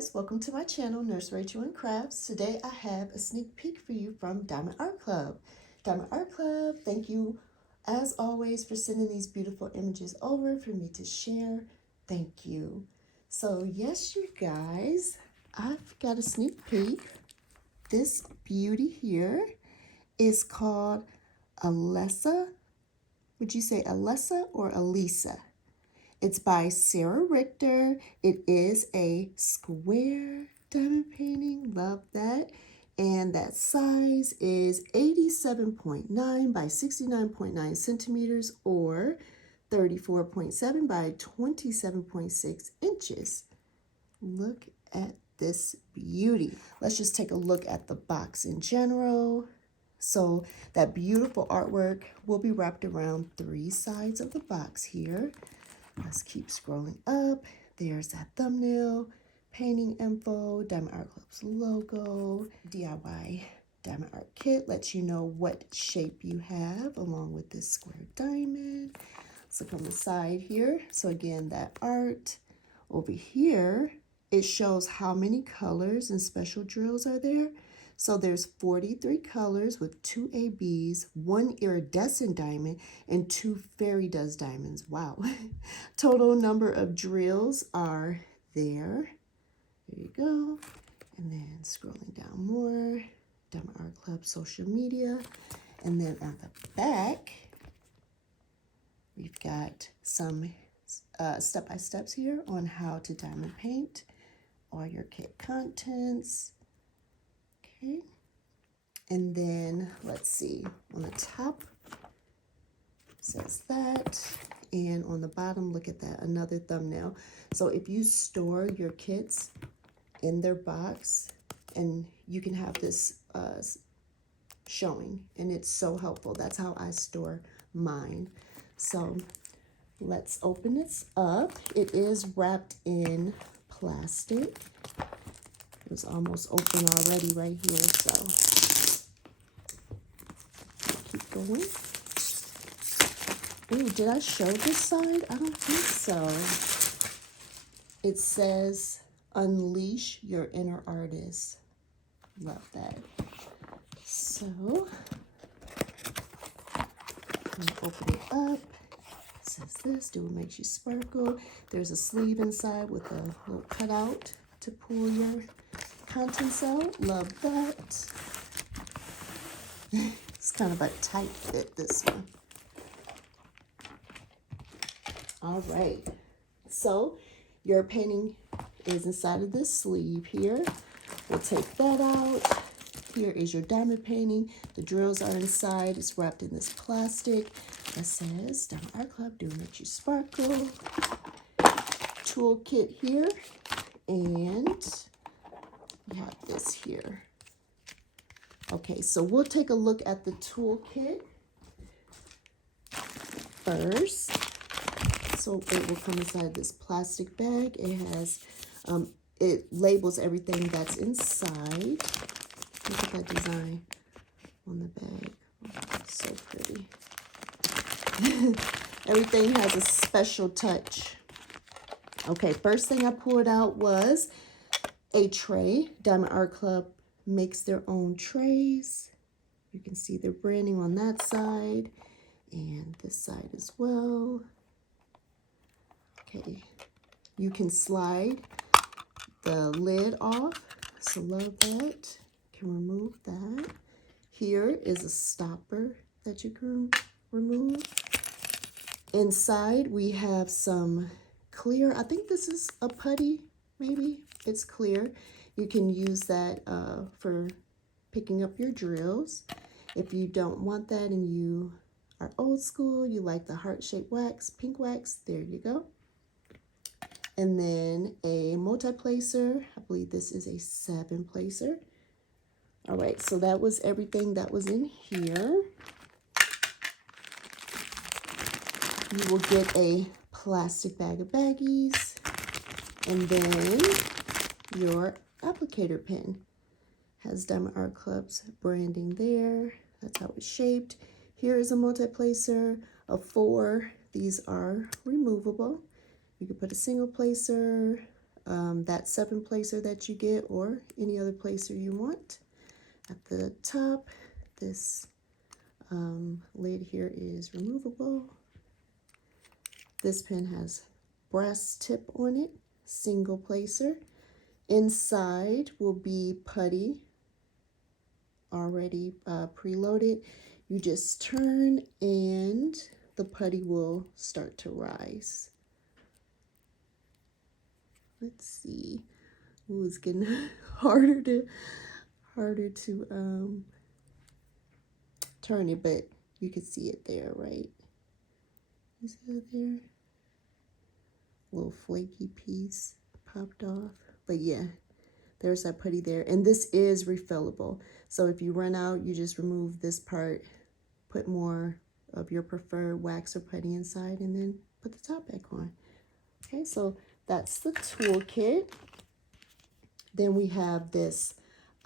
guys, welcome to my channel, Nurserachelbsnrn Crafts. Today I have a sneak peek for you from Diamond Art Club. Diamond Art Club, thank you as always for sending these beautiful images over for me to share. Thank you. So yes, you guys, I've got a sneak peek. This beauty here is called Alessa. Would you say Alessa or Alessa? It's by Sarah Richter. It is a square diamond painting. Love that. And that size is 87.9 by 69.9 centimeters or 34.7 by 27.6 inches. Look at this beauty. Let's just take a look at the box in general. So that beautiful artwork will be wrapped around 3 sides of the box here. Let's keep scrolling up. There's that thumbnail, painting info, Diamond Art Club's logo, DIY Diamond Art Kit lets you know what shape you have along with this square diamond. Let's look on the side here. So again, that art over here, it shows how many colors and special drills are there. So there's 43 colors with 2 ABs, 1 iridescent diamond, and 2 fairy dust diamonds. Wow. Total number of drills are there. There you go. And then scrolling down more, Diamond Art Club social media. And then at the back, we've got some step-by-steps here on how to diamond paint, all your kit contents. Okay, and then let's see, on the top says that, and on the bottom, look at that, another thumbnail. So if you store your kits in their box, and you can have this showing, and it's so helpful. That's how I store mine. So let's open this up. It is wrapped in plastic. It was almost open already right here, so keep going. Ooh, did I show this side? I don't think so. It says, unleash your inner artist. Love that. So, I'm gonna open it up. It says this, do what makes you sparkle. There's a sleeve inside with a little cutout to pull your contents out. Love that. It's kind of a tight fit, this one. All right, so your painting is inside of this sleeve here. We'll take that out. Here is your diamond painting. The drills are inside. It's wrapped in this plastic that says Diamond Art Club, do what makes you sparkle. Toolkit here, and we have this here. Okay, so we'll take a look at the toolkit first. So it will come inside this plastic bag. It has, it labels everything that's inside. Look at that design on the bag. Oh, it's so pretty. Everything has a special touch. Okay, first thing I pulled out was a tray. Diamond Art Club makes their own trays. You can see their branding on that side and this side as well. Okay, you can slide the lid off, so love that. Can remove that. Here is a stopper that you can remove. Inside we have some clear, I think this is a putty, maybe. It's clear. You can use that for picking up your drills. If you don't want that and you are old school, you like the heart-shaped wax, pink wax, there you go. And then a multi-placer. I believe this is a 7-placer. All right, so that was everything that was in here. You will get a plastic bag of baggies, and then your applicator pen. Has Diamond Art Club's branding there. That's how it's shaped. Here is a multi-placer of 4. These are removable. You can put a single placer, that 7-placer that you get or any other placer you want. At the top, this lid here is removable. This pen has brass tip on it, single placer. Inside will be putty, already preloaded. You just turn and the putty will start to rise. Let's see. Ooh, it's getting harder to turn it, but you can see it there, right? Is that there? Little flaky piece popped off. But yeah, there's that putty there. And this is refillable. So if you run out, you just remove this part, put more of your preferred wax or putty inside, and then put the top back on. Okay, so that's the toolkit. Then we have this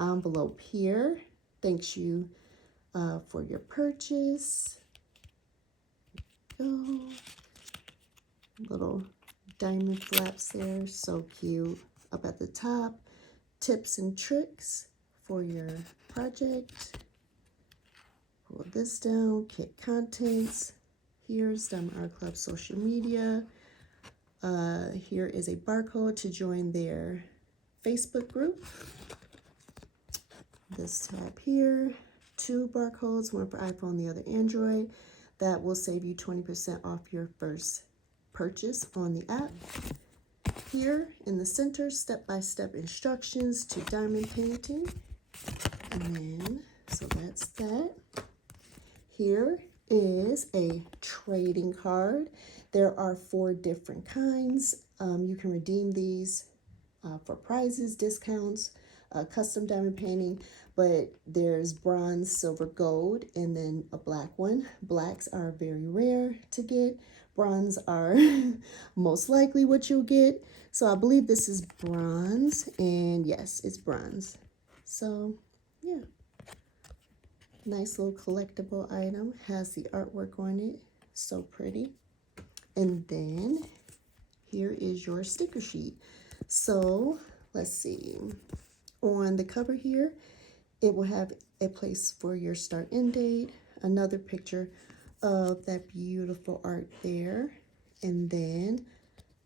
envelope here. Thanks you for your purchase. Go. Little diamond flaps there, so cute. Up at the top, tips and tricks for your project. Pull this down, kit contents. Here's Diamond Art Club social media. Here is a barcode to join their Facebook group. This tab here, 2 barcodes, one for iPhone, the other Android. That will save you 20% off your first purchase on the app. Here in the center, step-by-step instructions to diamond painting. And then, so that's that. Here is a trading card. There are 4 different kinds. You can redeem these for prizes, discounts, custom diamond painting, but there's bronze, silver, gold, and then a black one. Blacks are very rare to get. Bronze are most likely what you'll get. So I believe this is bronze, and yes, it's bronze. So yeah, nice little collectible item. Has the artwork on it, so pretty. And then here is your sticker sheet. So let's see, on the cover here, it will have a place for your start end date, another picture of that beautiful art there, and then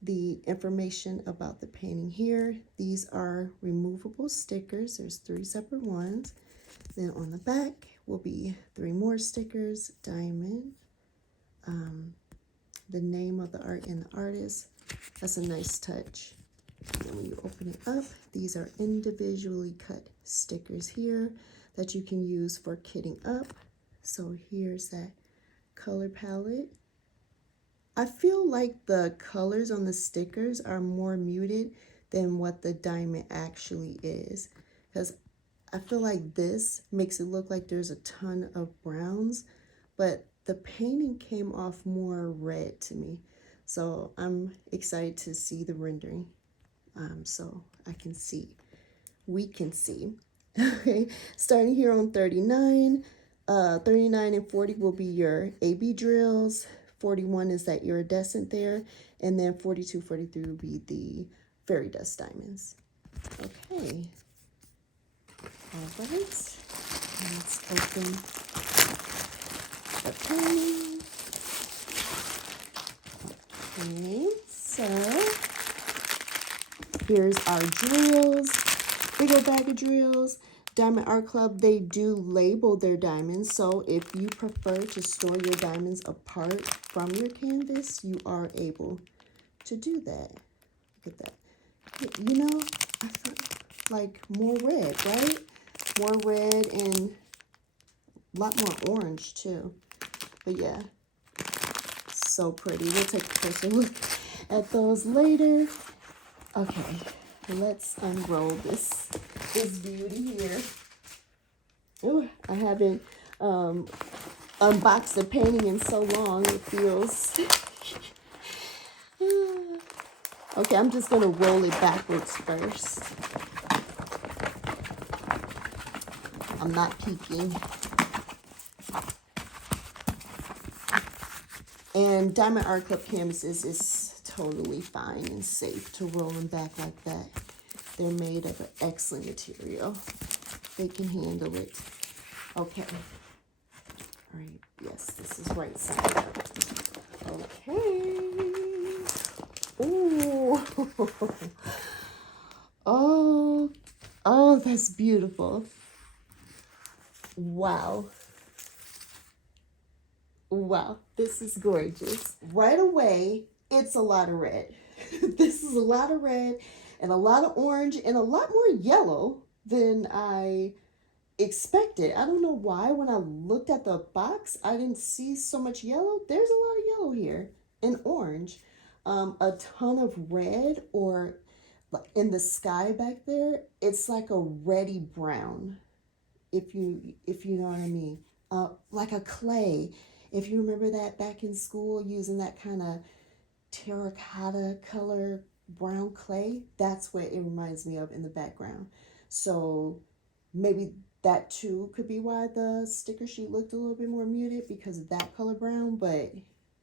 the information about the painting here. These are removable stickers. There's 3 separate ones. Then on the back will be 3 more stickers, diamond, the name of the art and the artist. That's a nice touch. And when you open it up, these are individually cut stickers here that you can use for kitting up. So here's that color palette. I feel like the colors on the stickers are more muted than what the diamond actually is, because I feel like this makes it look like there's a ton of browns, but the painting came off more red to me. So I'm excited to see the rendering, so I can see, we can see. Okay, starting here on 39, 39 and 40 will be your AB drills. 41 is that iridescent there, and then 42, 43 will be the fairy dust diamonds. Okay, all right, let's open the painting. Okay, so here's our drills, big old bag of drills. Diamond Art Club, they do label their diamonds, so if you prefer to store your diamonds apart from your canvas, you are able to do that. Look at that. You know, I feel like more red, right? More red and a lot more orange too. But yeah, so pretty. We'll take a closer look at those later. Okay, let's unroll this beauty here. Oh, I haven't unboxed the painting in so long, it feels. Okay, I'm just gonna roll it backwards first. I'm not peeking. And Diamond Art Club canvases is totally fine and safe to roll them back like that. They're made of an excellent material. They can handle it. Okay. All right. Yes, this is right side. Okay. Ooh. Oh, that's beautiful. Wow. Wow, this is gorgeous. Right away, it's a lot of red. This is a lot of red and a lot of orange and a lot more yellow than I expected. I don't know why when I looked at the box, I didn't see so much yellow. There's a lot of yellow here and orange. A ton of red, or in the sky back there, it's like a reddy brown, if you know what I mean. Like a clay. If you remember that back in school, using that kind of terracotta color brown clay, that's what it reminds me of in the background. So maybe that too could be why the sticker sheet looked a little bit more muted, because of that color brown. But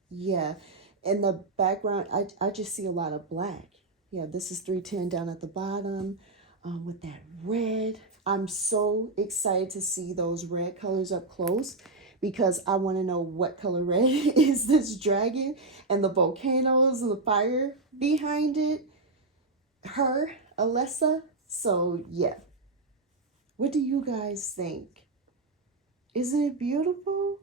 yeah, in the background, I just see a lot of black. Yeah, this is 310 down at the bottom with that red. I'm so excited to see those red colors up close, because I want to know what color red is this dragon and the volcanoes and the fire behind it. Her, Alessa. So yeah. What do you guys think? Isn't it beautiful?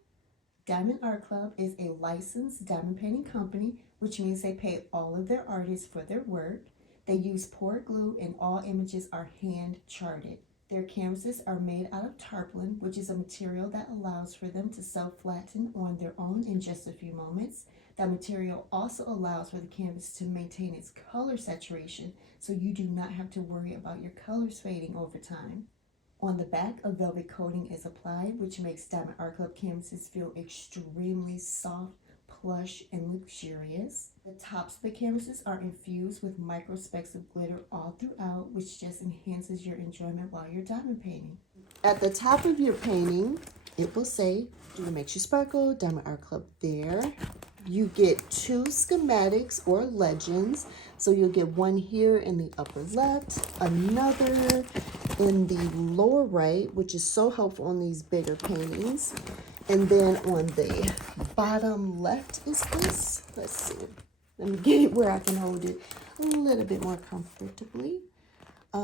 Diamond Art Club is a licensed diamond painting company, which means they pay all of their artists for their work. They use poured glue and all images are hand charted. Their canvases are made out of tarpaulin, which is a material that allows for them to self-flatten on their own in just a few moments. That material also allows for the canvas to maintain its color saturation, so you do not have to worry about your colors fading over time. On the back, a velvet coating is applied, which makes Diamond Art Club canvases feel extremely soft, plush, and luxurious. The tops of the canvases are infused with micro specks of glitter all throughout, which just enhances your enjoyment while you're diamond painting. At the top of your painting, it will say, "Jewelry makes you sparkle, Diamond Art Club" there. You get 2 schematics or legends. So you'll get one here in the upper left, another in the lower right, which is so helpful on these bigger paintings. And then on the bottom left is this. Let's see. Let me get it where I can hold it a little bit more comfortably.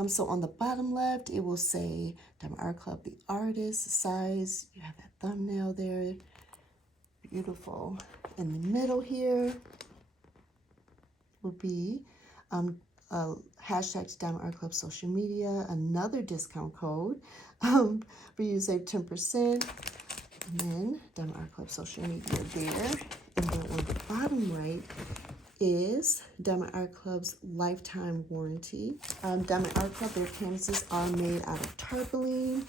So on the bottom left, it will say Diamond Art Club, the artist, size. You have that thumbnail there. Beautiful. In the middle here will be hashtag Diamond Art Club social media, another discount code for you to save 10%. And then Diamond Art Club social media there. And then on the bottom right is Diamond Art Club's lifetime warranty. Diamond Art Club, their canvases are made out of tarpaulin.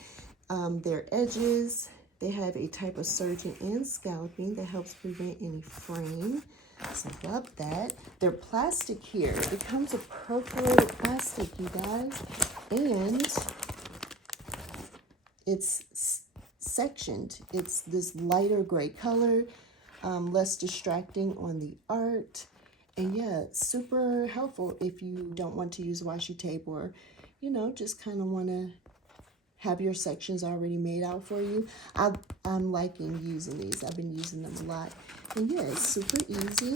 Their edges, they have a type of serging and scalloping that helps prevent any fraying. So I love that. Their plastic here, it comes with perforated plastic, you guys. And it's sectioned. It's this lighter gray color, less distracting on the art. And yeah, it's super helpful if you don't want to use washi tape, or, you know, just kind of want to have your sections already made out for you. I'm liking using these. I've been using them a lot. And yeah, it's super easy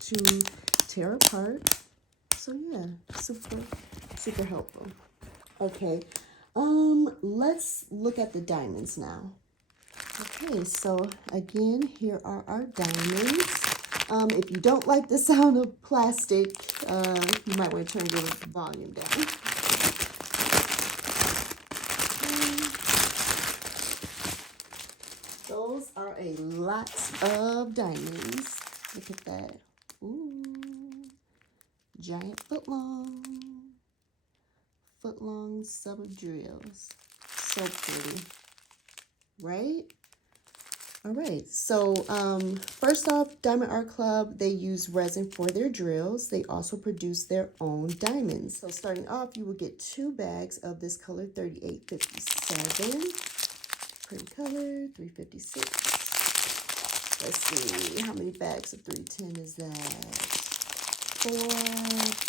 to tear apart. So yeah, super helpful. Okay, let's look at the diamonds now. Okay, so again, here are our diamonds. If you don't like the sound of plastic, you might want to turn your volume down. Those are a lot of diamonds. Look at that. Ooh, giant foot-long silver drills. So pretty, right? All right, so first off, Diamond Art Club, they use resin for their drills. They also produce their own diamonds. So starting off, you will get 2 bags of this color, 3857. Pretty color, 356. Let's see, how many bags of 310 is that? 4,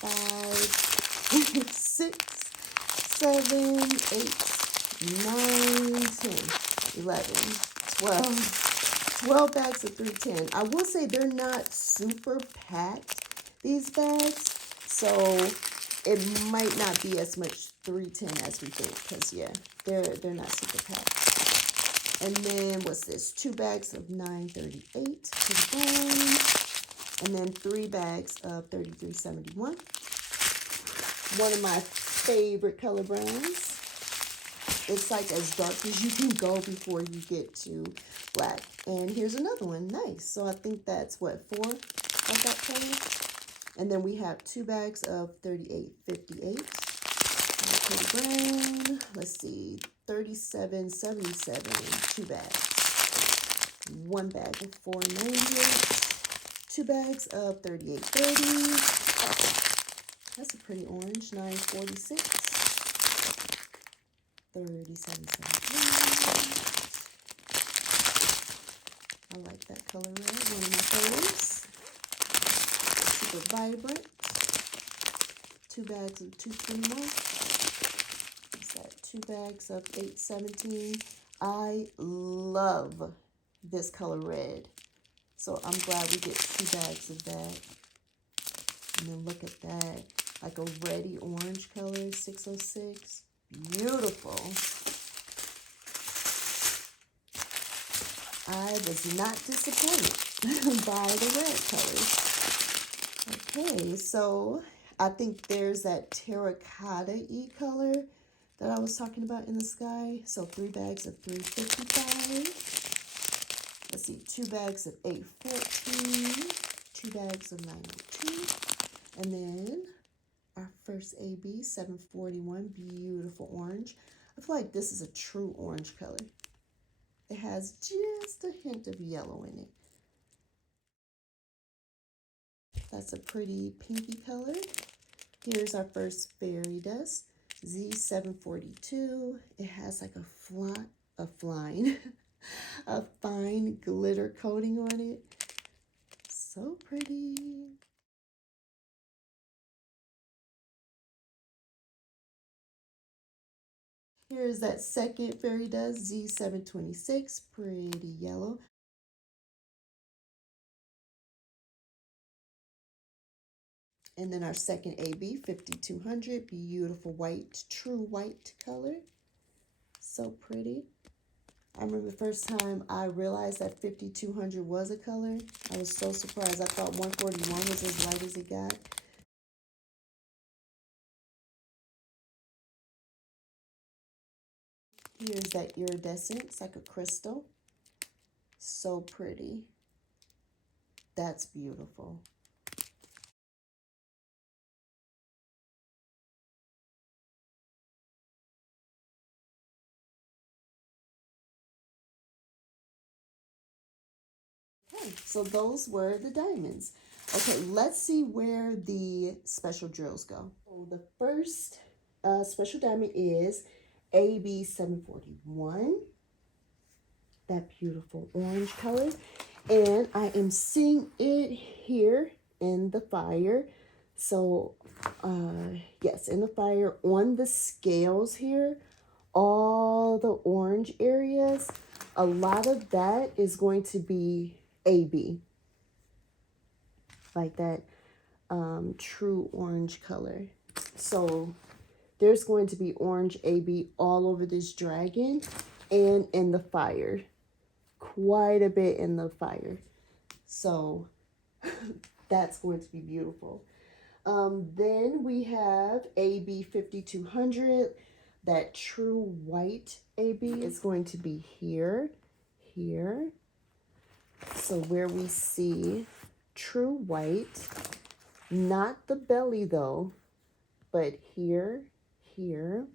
5, 6, 7, 8, 9, 10, 11, 12. 12 bags of 310. I will say they're not super packed, these bags, so it might not be as much 310 as we think, because yeah, they're not super packed. And then what's this? 2 bags of 938 to the bone, and then 3 bags of 3371. One of my favorite color browns. It's like as dark as you can go before you get to black. And here's another one. Nice. So I think that's what, 4 of that color. And then we have 2 bags of 3858. Pretty brown. Let's see, 3777, 2 bags. 1 bag of 498. 2 bags of 3830. That's a pretty orange. 946. 3773. I like that color red. One of my favorites. Super vibrant. 2 bags of 221. 2 bags of 817. I love this color red, so I'm glad we get 2 bags of that. And then look at that, like a reddy orange color, 606. Beautiful. I was not disappointed by the red colors. Okay, so I think there's that terracotta-y color that I was talking about in the sky. So 3 bags of 355. Let's see, 2 bags of 814. 2 bags of 902. And then our first AB, 741, beautiful orange. I feel like this is a true orange color. It has just a hint of yellow in it. That's a pretty pinky color. Here's our first fairy dust. Z742. It has like a fine glitter coating on it. So pretty. Here's that second fairy dust, Z726, pretty yellow. And then our second AB, 5200, beautiful white, true white color. So pretty. I remember the first time I realized that 5200 was a color. I was so surprised. I thought 141 was as light as it got. Here's that iridescence, like a crystal. So pretty. That's beautiful. Okay, so those were the diamonds. Okay, let's see where the special drills go. So the first special diamond is AB741. That beautiful orange color. And I am seeing it here in the fire. So, yes, in the fire on the scales here, all the orange areas, a lot of that is going to be AB. Like that true orange color. So there's going to be orange AB all over this dragon and in the fire. Quite a bit in the fire. So that's going to be beautiful. Then we have AB 5200. That true white AB is going to be here, here. So where we see true white, not the belly though, but here, here,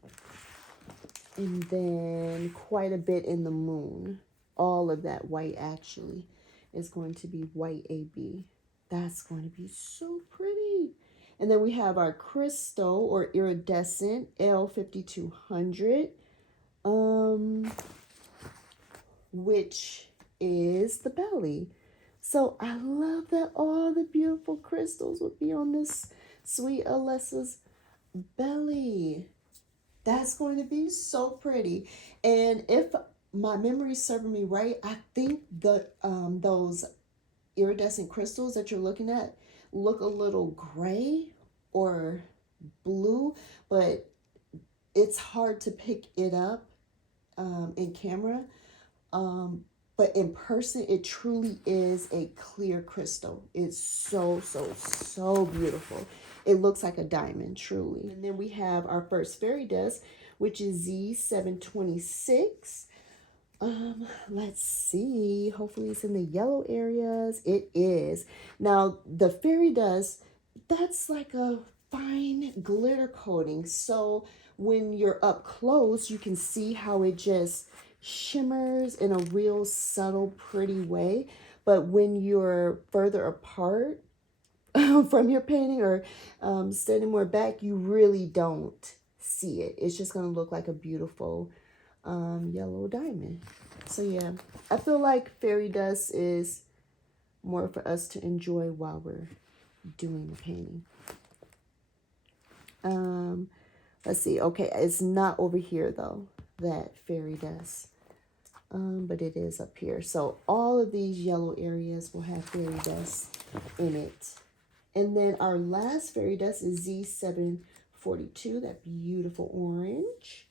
and then quite a bit in the moon. All of that white actually is going to be white AB. That's going to be so pretty. And then we have our crystal or iridescent L5200, which is the belly. So I love that all the beautiful crystals would be on this sweet Alessa's belly. That's going to be so pretty. And if my memory's serving me right, I think those iridescent crystals that you're looking at look a little gray or blue, but it's hard to pick it up in camera. But in person, it truly is a clear crystal. It's so, so, so beautiful. It looks like a diamond, truly. And then we have our first fairy dust, which is Z726. Let's see. Hopefully it's in the yellow areas. It is. Now, the fairy dust, that's like a fine glitter coating. So when you're up close, you can see how it just shimmers in a real subtle, pretty way. But when you're further apart from your painting or standing more back, you really don't see it. It's just going to look like a beautiful yellow diamond. So yeah, I feel like fairy dust is more for us to enjoy while we're doing the painting. Let's see. Okay, it's not over here though, that fairy dust. But it is up here. So all of these yellow areas will have fairy dust in it. And then our last fairy dust is Z742, that beautiful orange.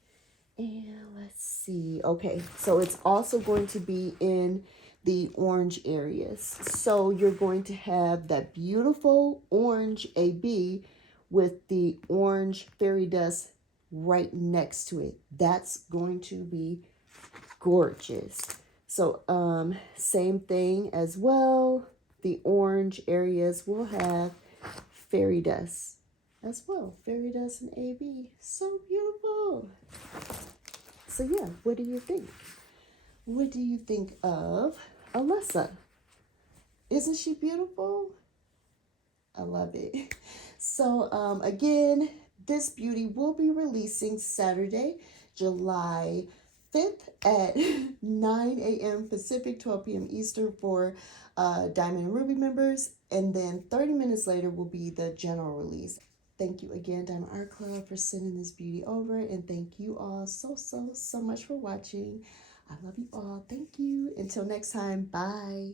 And let's see. Okay, so it's also going to be in the orange areas. So you're going to have that beautiful orange AB with the orange fairy dust right next to it. That's going to be gorgeous. So same thing as well. The orange areas will have fairy dust as well. Fairy dust and AB. So beautiful. So yeah, what do you think? What do you think of Alessa? Isn't she beautiful? I love it. So again, this beauty will be releasing Saturday, July 5th at 9 a.m. Pacific, 12 p.m. Eastern for Diamond and Ruby members. And then 30 minutes later will be the general release. Thank you again, Diamond Art Club, for sending this beauty over. And thank you all so much for watching. I love you all. Thank you. Until next time. Bye.